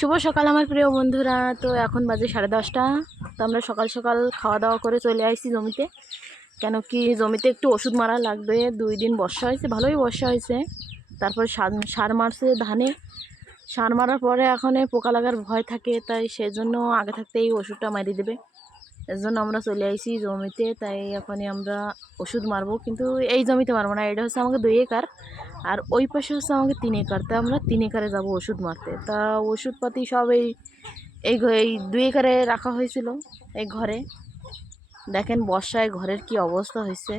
শুভ সকাল আমার প্রিয় বন্ধুরা। তো এখন বাজে 10:30। তো আমরা সকাল সকাল খাওয়া দাওয়া করে চলে আসছি জমিতে। কেন কি জমিতে একটু ওষুধ মারা লাগবে। 2 দিন বর্ষা হয়েছে, ভালোই বর্ষা হয়েছে। তারপর সার মারছে ধানে। সার মারার পরে এখন পোকা লাগার ভয় থাকে, তাই সেজন্য আগে থাকতে এই ওষুধটা মারিয়ে দেবে। এর জন্য আমরা চলে আসি জমিতে। তাই এখনই আমরা ওষুধ মারবো, কিন্তু এই জমিতে মারবো না। এটা হচ্ছে আমাকে 2 একর, আর ওই পাশে হচ্ছে আমাকে 3 একর। তাই আমরা 3 একরে যাবো ওষুধ মারতে। তা ওষুধপাতি সব এই 2 একরে রাখা হয়েছিল এই ঘরে। দেখেন বর্ষায় ঘরের কি অবস্থা হয়েছে,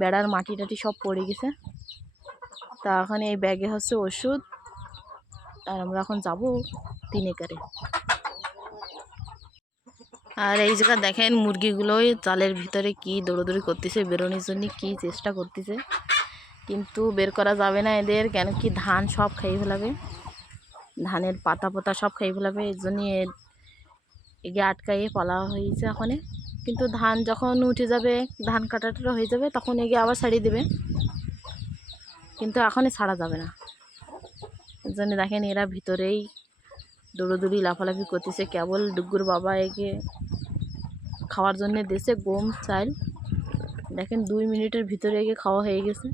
বেড়ার মাটি টাটি সব পড়ে গেছে। তা এখন এই ব্যাগে হচ্ছে ওষুধ, আর আমরা এখন যাব 3 একরে। আর এই জায়গা দেখেন মুরগিগুলোই চালের ভিতরে কি দৌড়দৌড়ি করতেছে, বেরোনোর জন্য কি চেষ্টা করতেছে, কিন্তু বের করা যাবে না এদের। কেন কি ধান সব খেয়ে ফেলাবে, ধানের পাতা পোতা সব খেয়ে ফেলাবে। এর জন্য এগিয়ে আটকাইয়ে পালা হয়েছে এখনে। কিন্তু ধান যখন উঠে যাবে, ধান কাটাটা হয়ে যাবে, তখন এগিয়ে আবার ছাড়িয়ে দেবে, কিন্তু এখনই ছাড়া যাবে না। এর জন্য দেখেন এরা ভিতরেই দৌড়োদৌড়ি লাফালাফি করতেছে। কেবল ডুগ্গুর বাবা একে খাওয়ার জন্য দিয়েছে গম চাল। দেখেন 2 মিনিটের ভিতরে এগিয়ে খাওয়া হয়ে গেছে।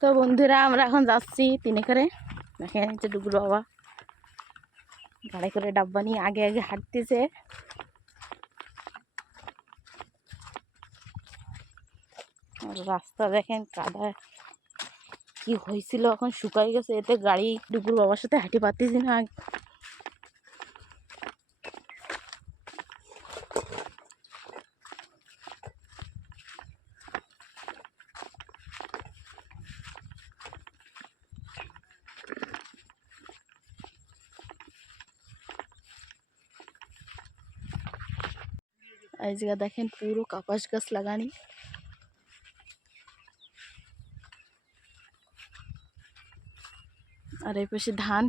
তো বন্ধুরা আমরা এখন যাচ্ছি 3 একরে। দেখেন হচ্ছে ডুগুর বাবা গাড়ি করে ডাব্বা নিয়ে আগে আগে হাঁটতেছে। আর রাস্তা দেখেন কাদা কি হয়েছিল, এখন শুকাই গেছে। এতে গাড়ি ডুগুর বাবার সাথে হাঁটি পারতেছি না। এই জায়গা দেখেন পুরো কাপাস গাছ লাগানি। আর এই পাশে ধান।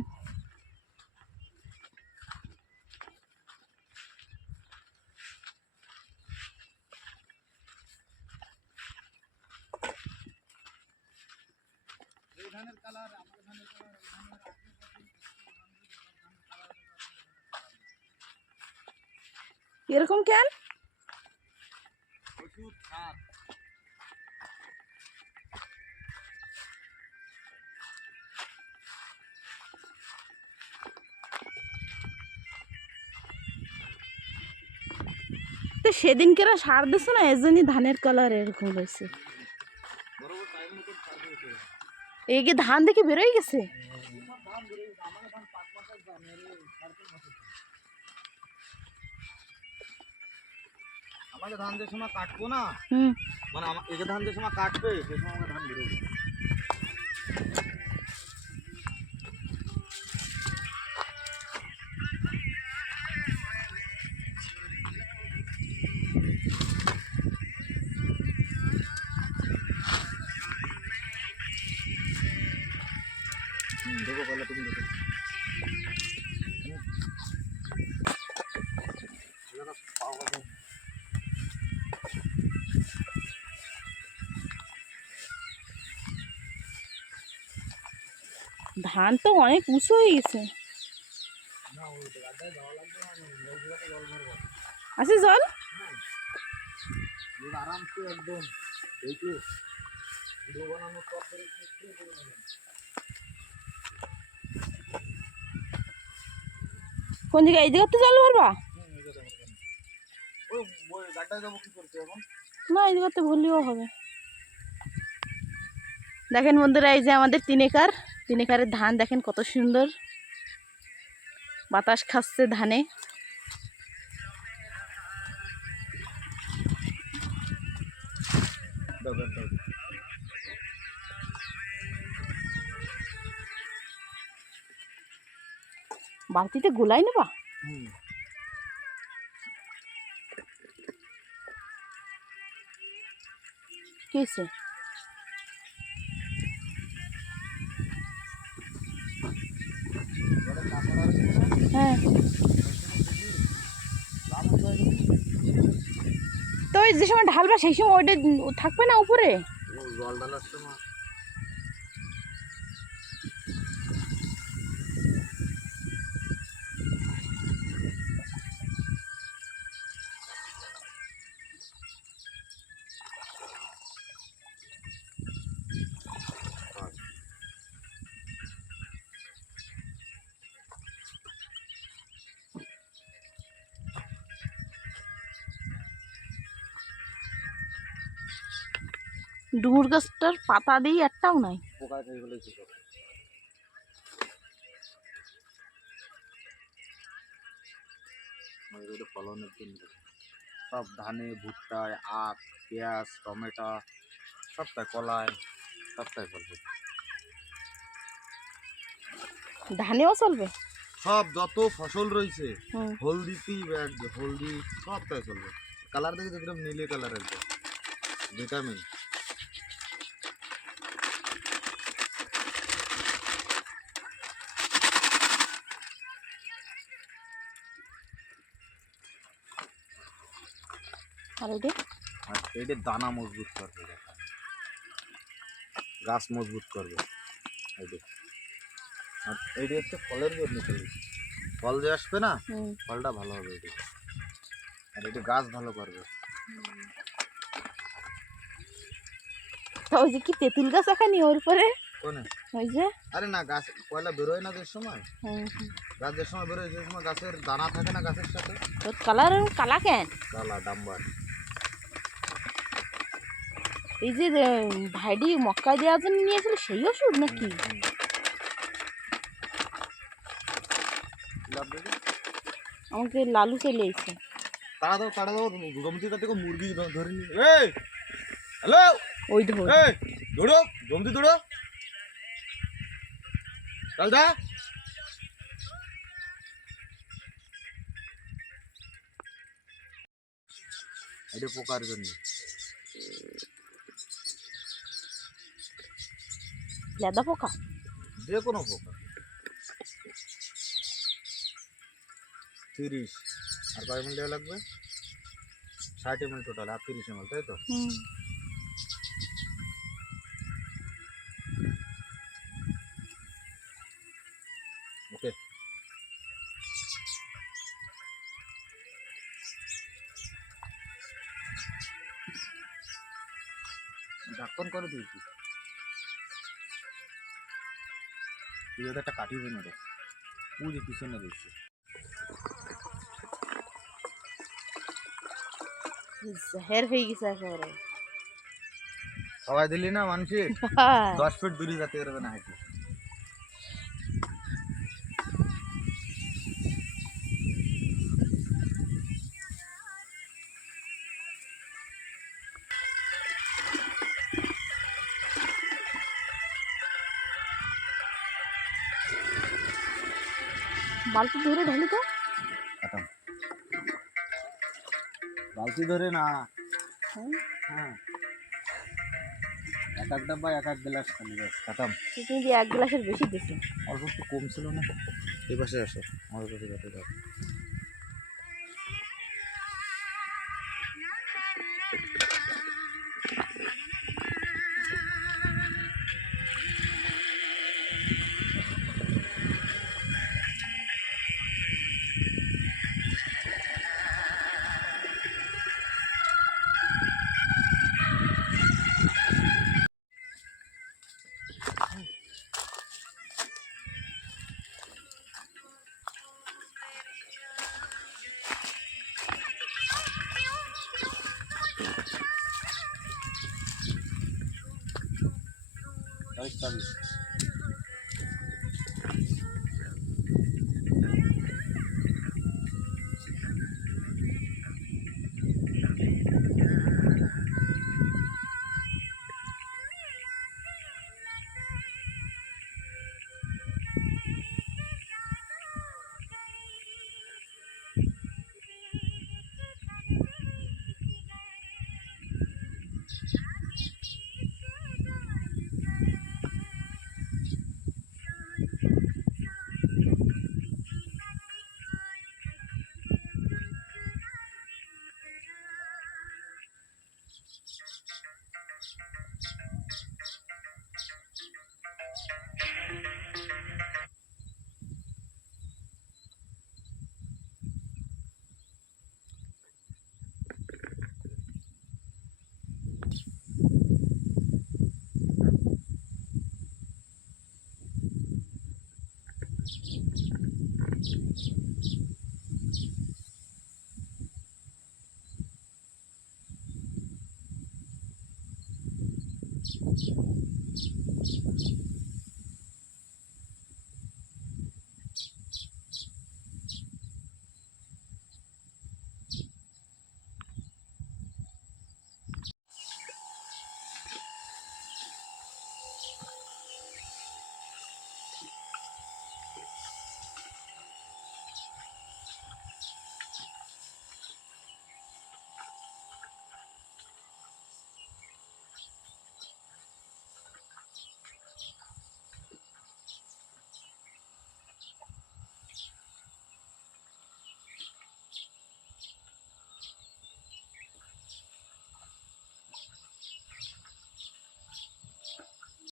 এরকম কেন? তো সেদিনকেরা সার দিচ্ছে না, এর জন্যই ধানের কালার এরকম হয়েছে। এই যে ধান দেখে বেরোয় গেছে। আমাকে ধান যে সময় কাটবো না, মানে এই ধান যে সময় কাটবে সে সময় আমার ধান বেরোবে। দেখো পাহলে তুমি দেখো ধান তো অনেক উঁচু হয়ে গেছে। আছে জল আরামসে একদম দেখে ভিডিও বানানোর পর করে কোন জায়গায়? এই জায়গাতে জল ভরবা? ওই গাড্ডায় যাবো কি করতে এখন? না, এই জায়গাতে ভরলেও হবে। দেখেন বন্ধুরা, এই যে আমাদের 3 একর, 3 একরের ধান দেখেন কত সুন্দর বাতাস খাচ্ছে ধানে। বালতিতে গোলাই নেবা? কি হয়েছে? হ্যাঁ, তো ওই যে সময় ঢালবা সেই সময় ওইটা থাকবে না উপরে? জল ঢালার সময় ডুমুর গাছটার পাতা দিয়ে একটাও নাই। পোকা খেয়ে ফেলেছে সব। এটা ফলনের জন্য সব ধানে, ভুট্টায়, আখ, পেঁয়াজ, টমেটো, সবটাই কলায়, সবটাই ফলবে। ধানেও চলবে? সব যত ফসল রয়েছে, হুম। হলদিতেই হলদি সবটাই চলবে। কালার দেখে দেখলাম নীলে কালারের, ভিটামিন। আর ওইটা আর এইটা দানা মজবুত করবে, গাছ মজবুত করবে এইটা। আর এইটা হচ্ছে ফলের জন্য তৈরি। ফল যে আসবে না, ফলটা ভালো হবে এটা। আর এটা গাছ ভালো করবে। তো ওই যে কি তেঁতুল গাছ এখানে ওর উপরে কোনে? ওই যে আরে না, গাছ পয়লা বেরোয় না যে সময়, গাছ যে সময় বেরোয় যে সময় গাছের দানা থাকে না গাছের সাথে, তোর কালার কালা কেন? কালা ডাম্বার। এই যে ভাইডি মক্কা দেওয়ার জন্য নিয়েছিল সেই ওষুধ নাকি? আমাকে লালু চলে এসেছে। তাড়া দাও, তাড়া দাও, জমিতে থেকে মুরগি ধরে নিয়ে। এই হ্যালো, ওই ধর এই দৌড়ো, জমিতে দৌড়ো, চল যা। এটা পোকার জন্য। লেদা পোকা? যে কোনো পোকা। 30 আর কয় মিল দেওয়া লাগবে? 60 ml টোটাল, আর 30 ml, তাই তো? ওকে, ঢাক্কন করে দিয়েছি। তুই ওটা একটা কাটিয়ে দিন, ওটা পুজো পিছনে রয়েছে। হের হয়ে গেছে একেবারে। সবাই দিলি না মানুষের 10 ফিট দূরে যেতে পারবে না হাঁটি। বালতি ধরে ঢালি তো। বালতি ধরে না, হ্যাঁ, এক এক ডাব্বা এক এক গ্লাস খালি, ব্যাস খতম। তুমি যে 1 গ্লাসের বেশি দিছো। অল্প একটু কম ছিল না। এই পাশে আসো, আমার পাশে যাতে যাও। চাবি।